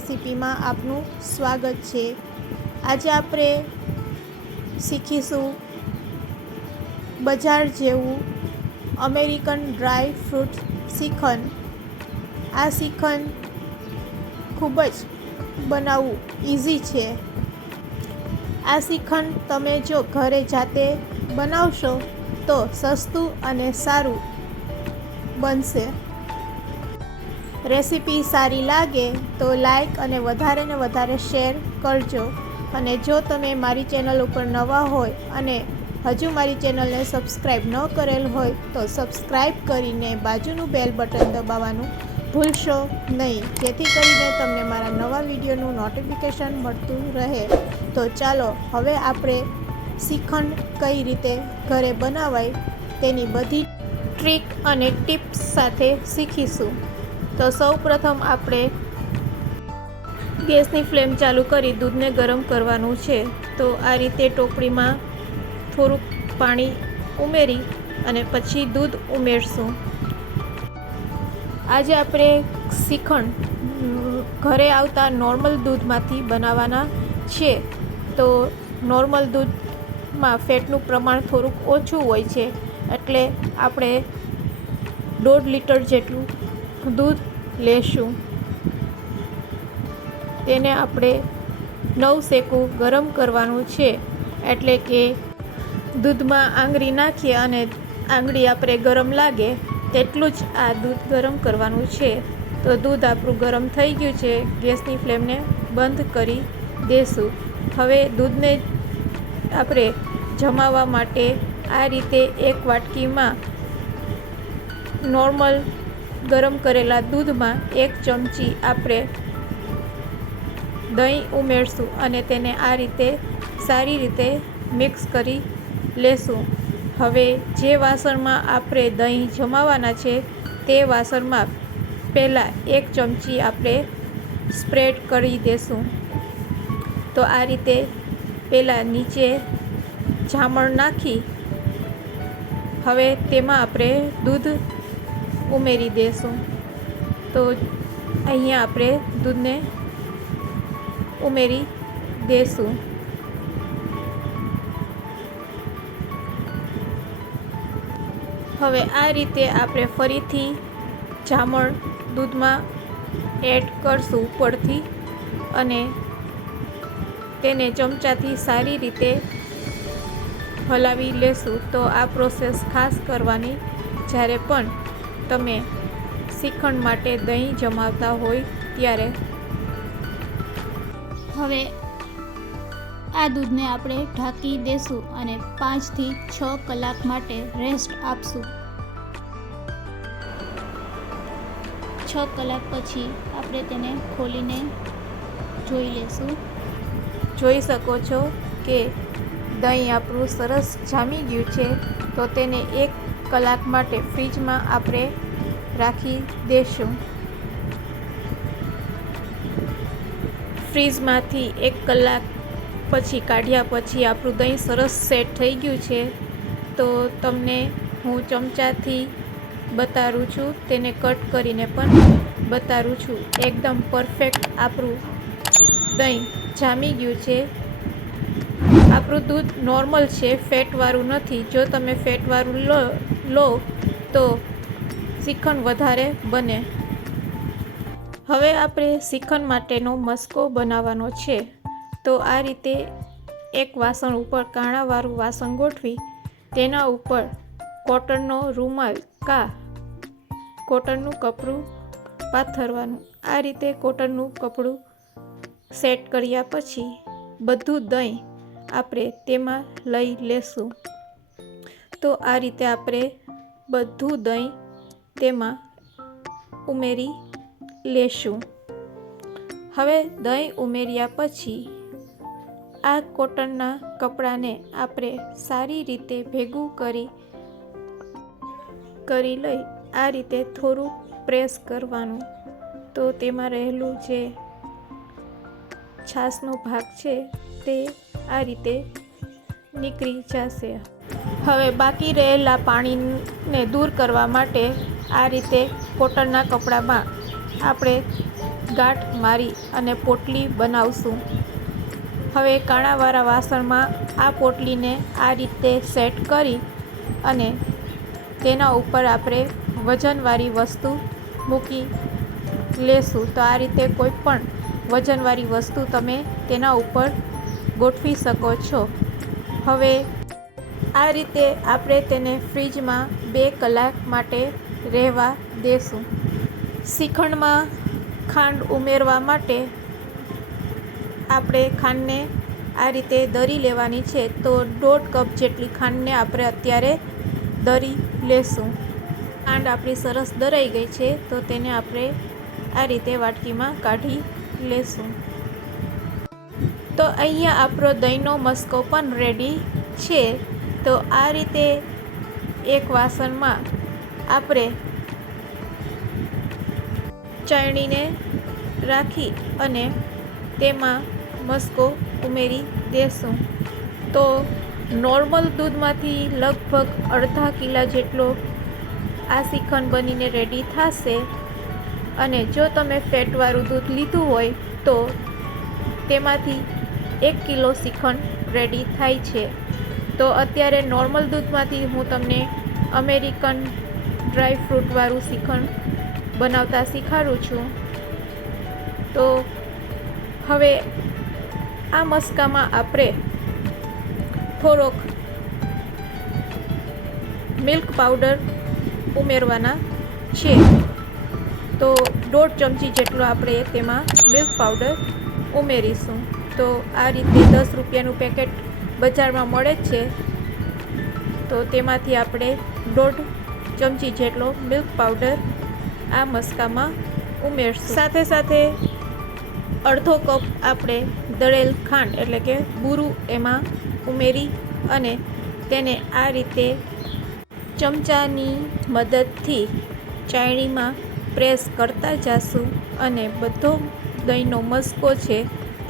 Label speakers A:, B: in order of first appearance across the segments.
A: રેસિપીમાં આપનું સ્વાગત છે. આજે આપણે શીખીશું બજાર જેવું અમેરિકન ડ્રાય ફ્રૂટ શ્રીખંડ આ શ્રીખંડ ખૂબ જ બનાવવું ઇઝી છે. આ શ્રીખંડ તમે જો ઘરે જાતે બનાવશો તો સસ્તું અને સારું બનશે. રેસીપી સારી લાગે તો લાઈક અને વધારે ને વધારે શેર કરજો. અને જો તમે મારી ચેનલ ઉપર નવા હોય અને હજુ મારી ચેનલને સબસ્ક્રાઈબ ન કરેલ હોય તો સબસ્ક્રાઈબ કરીને બાજુનું બેલ બટન દબાવવાનું ભૂલશો નહીં. જેથી કરીને તમને મારા નવા વિડીયોનું નોટિફિકેશન મળતું રહે. તો ચાલો, હવે આપણે શ્રીખંડ કઈ રીતે ઘરે બનાવાય તેની બધી ટ્રીક અને ટિપ્સ સાથે શીખીશું. તો સૌ પ્રથમ આપણે ગેસની ફ્લેમ ચાલુ કરી દૂધને ગરમ કરવાનું છે. તો આ રીતે ટોપડીમાં થોડુંક પાણી ઉમેરી અને પછી દૂધ ઉમેરશું. આજે આપણે શ્રીખંડ ઘરે આવતા નોર્મલ દૂધમાંથી બનાવવાના છે તો નોર્મલ દૂધમાં ફેટનું પ્રમાણ થોડુંક ઓછું હોય છે. એટલે આપણે દોઢ લીટર જેટલું દૂધ લેશું. તેને આપણે નવ શેકું ગરમ કરવાનું છે, એટલે કે દૂધમાં આંગળી નાખીએ અને આંગળી આપણે ગરમ લાગે તેટલું જ આ દૂધ ગરમ કરવાનું છે. તો દૂધ આપણું ગરમ થઈ ગયું છે, ગેસની ફ્લેમને બંધ કરી દેશું. હવે દૂધને આપણે જમાવવા માટે આ રીતે એક વાટકીમાં નોર્મલ ગરમ કરેલા દૂધમાં એક ચમચી આપણે દહીં ઉમેરશું અને તેને આ રીતે સારી રીતે મિક્સ કરી લેશું. હવે જે વાસણમાં આપણે દહીં જમાવવાના છે, તે વાસણમાં પહેલાં એક ચમચી આપણે સ્પ્રેડ કરી દેશું. તો આ રીતે પહેલાં નીચે જામણ નાખી, હવે તેમાં આપણે દૂધ ઉમેરી દેશું. તો અહીંયા આપણે દૂધને ઉમેરી દેશું. હવે આ રીતે આપણે ફરીથી જામણ દૂધમાં એડ કરશું ઉપરથી અને તેને ચમચાથી સારી રીતે હલાવી લેશું. તો આ પ્રોસેસ ખાસ કરવાની જ્યારે પણ તમે શ્રીખંડ માટે દહીં જમાવતા હોય ત્યારે.
B: હવે આ દૂધને આપણે ઢાંકી દેશું અને પાંચથી છ કલાક માટે રેસ્ટ આપશું. છ કલાક પછી આપણે તેને ખોલીને જોઈ લેશું.
A: જોઈ શકો છો કે દહીં આપણું સરસ જામી ગયું છે તો તેને એક કલાક માટે ફ્રીજમાં આપણે રાખી દેશું. ફ્રીજમાંથી એક કલાક પછી કાઢ્યા પછી આપણું દહીં સરસ સેટ થઈ ગયું છે. તો તમને હું ચમચાથી બતાવું છું, તેને કટ કરીને પણ બતાવું છું. એકદમ પરફેક્ટ આપણું દહીં જામી ગયું છે. આપણું દૂધ નોર્મલ છે, ફેટવાળું નથી. જો તમે ફેટવાળું લો લો, તો શ્રીખંડ વધારે બને. હવે આપણે શ્રીખંડ માટેનો મસ્કો બનાવવાનો છે. તો આ રીતે એક વાસણ ઉપર કાણાવાળું વાસણ ગોઠવી, તેના ઉપર કોટનનો રૂમાલ કા કોટનનું કપડું પાથરવાનું. આ રીતે કોટનનું કપડું સેટ કર્યા પછી બધું દહીં આપણે તેમાં લઈ લેશું. તો આ રીતે આપણે બધું દહીં તેમાં ઉમેરી લેશું. હવે દહીં ઉમેર્યા પછી આ કોટનના કપડાને આપણે સારી રીતે ભેગું કરી કરી લઈ આ રીતે થોડું પ્રેસ કરવાનું. તો તેમાં રહેલું જે છાશનો ભાગ છે તે આ રીતે નીકળી જશે. હવે બાકી રહેલા પાણીને દૂર કરવા માટે આ રીતે કોટનના કપડામાં આપણે ગાંઠ મારી અને પોટલી બનાવશું. હવે કાણાવાળા વાસણમાં આ પોટલીને આ રીતે સેટ કરી અને તેના ઉપર આપણે વજનવાળી વસ્તુ મૂકી લેશું. તો આ રીતે કોઈ પણ વજનવાળી વસ્તુ તમે તેના ઉપર ગોઠવી શકો છો. હવે આ રીતે આપણે તેને ફ્રીજમાં બે કલાક માટે રહેવા દેશું. શ્રીખંડમાં ખાંડ ઉમેરવા માટે આપણે ખાંડને આ રીતે દરી લેવાની છે તો દોઢ કપ જેટલી ખાંડને આપણે અત્યારે દરી લેશું. ખાંડ આપણી સરસ દરાઈ ગઈ છે તો તેને આપણે આ રીતે વાટકીમાં કાઢી લેશું. તો અહીંયા આપણો દહીંનો મસ્કો પણ રેડી છે. તો આ રીતે એક વાસણમાં આપણે ચાળણીને રાખી અને તેમાં મસ્કો ઉમેરી દેશું. તો નોર્મલ દૂધમાંથી લગભગ અડધા કિલા જેટલો આ શ્રીખંડ બનીને રેડી થશે અને જો તમે ફેટવાળું દૂધ લીધું હોય તો તેમાંથી એક કિલો શ્રીખંડ રેડી થાય છે. તો અત્યારે નોર્મલ દૂધમાંથી હું તમને અમેરિકન ડ્રાય ફ્રૂટવાળું શ્રીખંડ બનાવતા શીખવાડું છું. તો હવે આ મસ્કામાં આપણે થોડોક મિલ્ક પાવડર ઉમેરવાના છે તો દોઢ ચમચી જેટલો આપણે તેમાં મિલ્ક પાવડર ઉમેરીશું. તો આ રીતે દસ રૂપિયાનું પેકેટ બજારમાં મળે જ છે. તો તેમાંથી આપણે દોઢ ચમચી જેટલો મિલ્ક પાવડર આ મસ્કામાં ઉમેરશું. સાથે સાથે અડધો કપ આપણે દળેલ ખાંડ એટલે કે બુરુ એમાં ઉમેરી અને તેને આ રીતે ચમચાની મદદથી ચાયણીમાં પ્રેસ કરતા જાશું અને બધો દહીંનો મસ્કો છે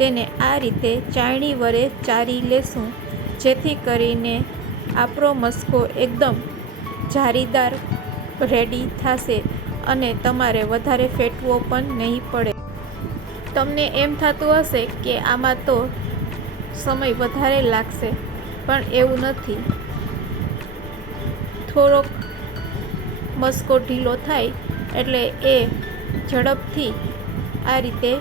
A: તેને આ રીતે ચાયણી વડે ચારી લેશું, જેથી કરીને આપણો મસ્કો એકદમ જારીદાર રેડી થશે અને તમારે વધારે ફેટવો પણ નહીં પડે. તમને એમ થતું હશે કે આમાં તો સમય વધારે લાગશે, પણ એવું નથી. થોડોક મસ્કો ઢીલો થાય એટલે એ ઝડપથી આ રીતે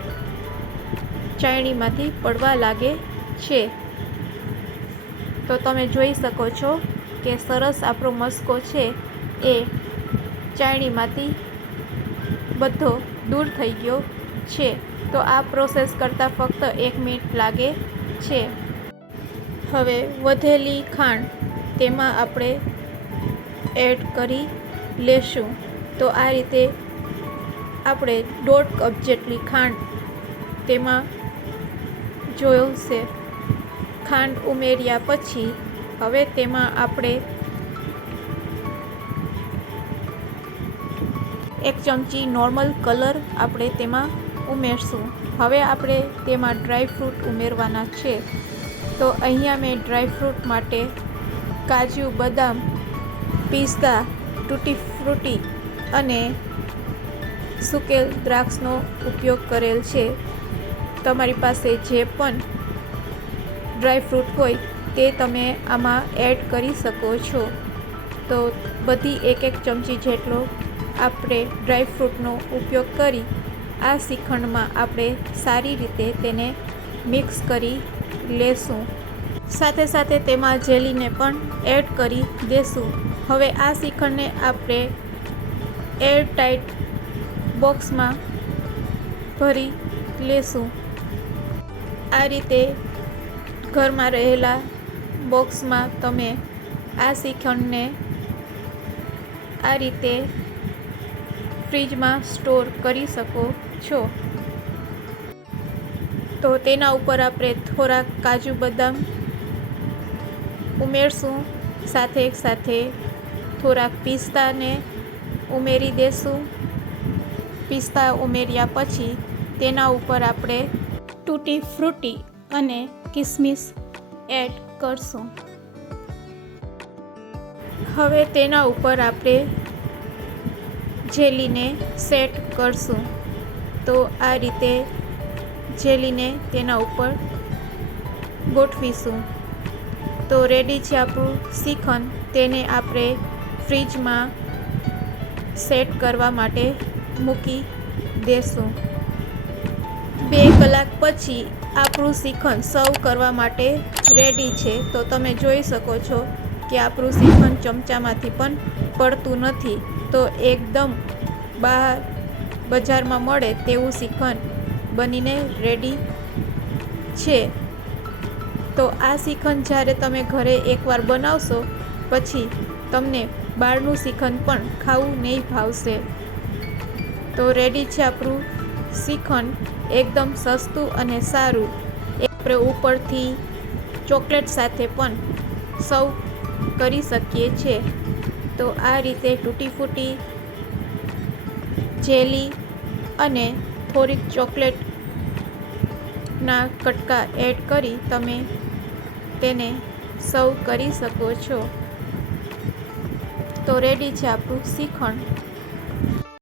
A: ચાયણીમાંથી પડવા લાગે છે. તો તમે જોઈ શકો છો કે સરસ આપણો મસ્કો છે એ ચાયણીમાંથી બધો દૂર થઈ ગયો છે. તો આ પ્રોસેસ કરતાં ફક્ત એક મિનિટ લાગે છે. હવે વધેલી ખાંડ તેમાં આપણે એડ કરી લેશું. તો આ રીતે આપણે દોઢ કપ જેટલી ખાંડ તેમાં જોશે ખાંડ ઉમેર્યા પછી હવે તેમાં આપણે એક ચમચી નોર્મલ કલર આપણે તેમાં ઉમેરશું. હવે આપણે તેમાં ડ્રાયફ્રૂટ ઉમેરવાના છે. તો અહીંયા મેં ડ્રાયફ્રૂટ માટે કાજુ, બદામ, પિસ્તા તૂટી ફ્રૂટી અને સુકેલ દ્રાક્ષનો ઉપયોગ કરેલ છે. તમારી પાસે જે પણ ડ્રાય ફ્રૂટ હોય તે તમે આમાં એડ કરી શકો છો. તો બધી એક એક ચમચી જેટલો આપણે ડ્રાય ફ્રૂટનો ઉપયોગ કરી આ શ્રીખંડમાં આપણે સારી રીતે તેને મિક્સ કરી લેશું. સાથે સાથે તેમાં જેલીને પણ એડ કરી દેશું. હવે આ શ્રીખંડને આપણે એર ટાઈટ બોક્સમાં ભરી લેશું. આ રીતે ઘરમાં રહેલા બોક્સમાં તમે આ શ્રીખંડને આ રીતે ફ્રીજમાં સ્ટોર કરી શકો છો. તો તેના ઉપર આપણે થોડાક કાજુ બદામ ઉમેરશું. સાથે સાથે થોડાક પિસ્તાને ઉમેરી દેશું. પિસ્તા ઉમેર્યા પછી તેના ઉપર આપણે તૂટી ફ્રૂટી અને કિસમિસ એડ કરશું. હવે તેના ઉપર આપણે જેલીને સેટ કરશું. તો આ રીતે જેલીને તેના ઉપર ગોઠવીશું. તો રેડી છે આપણું શ્રીખંડ તેને આપણે ફ્રીજમાં સેટ કરવા માટે મૂકી દેશું. બે કલાક પછી આપણું શ્રીખંડ સર્વ કરવા માટે રેડી છે. તો તમે જોઈ શકો છો કે આપણું શ્રીખંડ ચમચામાંથી પણ પડતું નથી. તો એકદમ બહાર બજારમાં મળે તેવું શ્રીખંડ બનીને રેડી છે. તો આ શ્રીખંડ જ્યારે તમે ઘરે એકવાર બનાવશો, પછી તમને બહારનું શ્રીખંડ પણ ખાવું નહીં ભાવશે. તો રેડી છે આપણું શ્રીખંડ એકદમ સસ્તું અને સારું. આપણે ઉપરથી ચોકલેટ સાથે પણ સર્વ કરી શકીએ છીએ. તો આ રીતે તૂટી ફૂટી જેલી અને થોડીક ચોકલેટના કટકા એડ કરી તમે તેને સર્વ કરી શકો છો. તો રેડી છે આપણું શ્રીખંડ